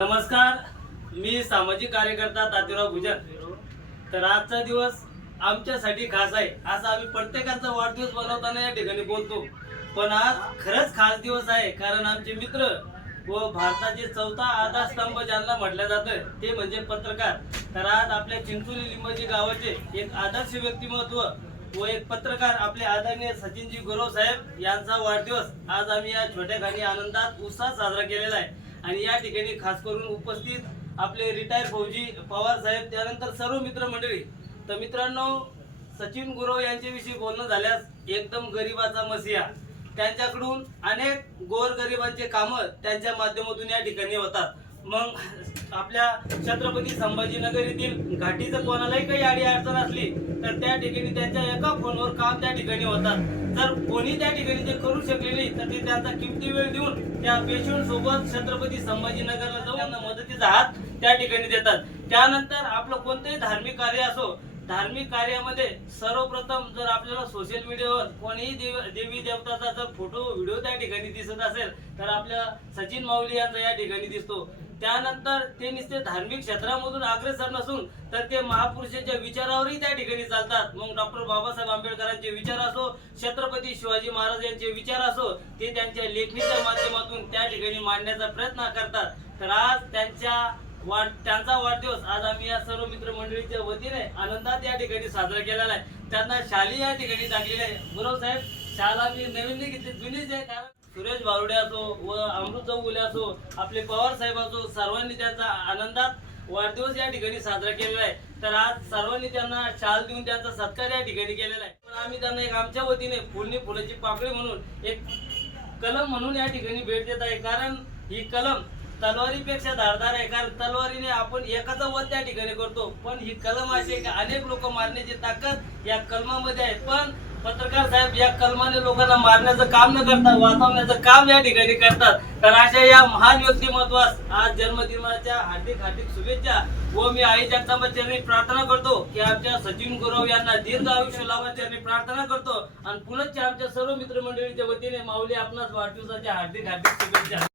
नमस्कार, मी सामाजिक कार्यकर्ता तात्याराव भुजन। तर आजचा दिवस आमच्यासाठी खास आहे, असं आम्ही प्रत्येकाचा वाढदिवस बनवताना या ठिकाणी बोलतो। पण आज खरंच खास दिवस आहे, कारण आमचे मित्र व भारताचे चौथा आधारस्तंभ ज्यांना म्हटलं जातं ते म्हणजे पत्रकार। तर आज आपल्या चिंचोली लिंबाजी गावाचे एक आदर्श व्यक्तिमत्व व एक पत्रकार आपले आदरणीय सचिनजी गुरव साहेब यांचा वाढदिवस आज आम्ही या छोट्याखानी आनंदात उत्साहात साजरा केलेला आहे। आणि या ठिकाणी खास करून उपस्थित आपले रिटायर फौजी पवार साहेब, त्यानंतर सर्व मित्रमंडळी। तर मित्रांनो, सचिन गुरव यांच्याविषयी बोलणं झाल्यास एकदम गरिबाचा मसिहा, त्यांच्याकडून अनेक गोरगरिबांचे कामं त्यांच्या माध्यमातून या ठिकाणी होतात। मग आपल्या छत्रपती संभाजीनगर येथील घाटीचं कोणालाही काही अडी अडचण असली तर त्या ठिकाणी त्यांच्या एका फोनवर काम त्या ठिकाणी होतात। जर कोणी त्या ठिकाणी ते करू शकले नाही तर ते त्यांचा किमती वेळ देऊन त्या पेशंट सोबत छत्रपती संभाजीनगरला जाऊन त्यांना मदतीचा हात त्या ठिकाणी देतात। त्यानंतर आपलं कोणतेही धार्मिक कार्य असो, धार्मिक कार्यामध्ये सर्वप्रथम जर आपल्याला सोशल मीडियावर कोणीही देवी देवताचा जर फोटो व्हिडिओ त्या ठिकाणी दिसत असेल तर आपल्या सचिन माऊली यांचा या ठिकाणी दिसतो। त्यानंतर ते नुसते धार्मिक क्षेत्रामधून अग्रेसर नसून तर ते महापुरुषांच्या विचारावरही त्या ठिकाणी चालतात। मग डॉक्टर बाबासाहेब आंबेडकरांचे विचार असो, छत्रपती शिवाजी महाराज यांचे विचार असो, ते त्यांच्या लेखणीच्या माध्यमातून त्या ठिकाणी मांडण्याचा प्रयत्न करतात। तर आज त्यांचा वाढदिवस आज आम्ही या सर्व मित्रमंडळीच्या वतीने आनंदात या ठिकाणी साजरा केलेला आहे। त्यांना शाली या ठिकाणी टाकलेली आहे। गुरव साहेब, शाला मी नवीन नाही घेतली, जुनीच आहे। कारण सुरेश बारुडे असो व अमृत चौगुले असो, आपले पवार साहेब असो, सर्वांनी त्यांचा आनंदात वाढदिवस या ठिकाणी साजरा केलेला आहे। तर आज सर्वांनी त्यांना शाल देऊन त्यांचा सत्कार या ठिकाणी केलेला आहे। पण आम्ही त्यांना एक आमच्या वतीने फुलाची पाकळी म्हणून एक कलम म्हणून या ठिकाणी भेट देत आहे। कारण ही कलम तलवारीपेक्षा धारदार आहे, कारण तलवारीने आपण एकाचा वध त्या ठिकाणी करतो, पण ही कलम अशी आहे की अनेक लोक मारण्याची ताकद या कलमामध्ये आहे। पण पत्रकार साहेब या कलमाने लोकांना मारण्याचं काम न करता वाचवण्याचं काम या ठिकाणी करतात। तर अशा या महान व्यक्तिमत्वास आज जन्मदिनाच्या हार्दिक हार्दिक शुभेच्छा। व मी आई जगदंबा चरणी प्रार्थना करतो की आमच्या सचिन गुरव यांना दीर्घ आयुष्य लाभा चरणी प्रार्थना करतो। आणि पुनश्च आमच्या सर्व मित्रमंडळीच्या वतीने माऊली आपणास वाढदिवसाच्या हार्दिक हार्दिक शुभेच्छा।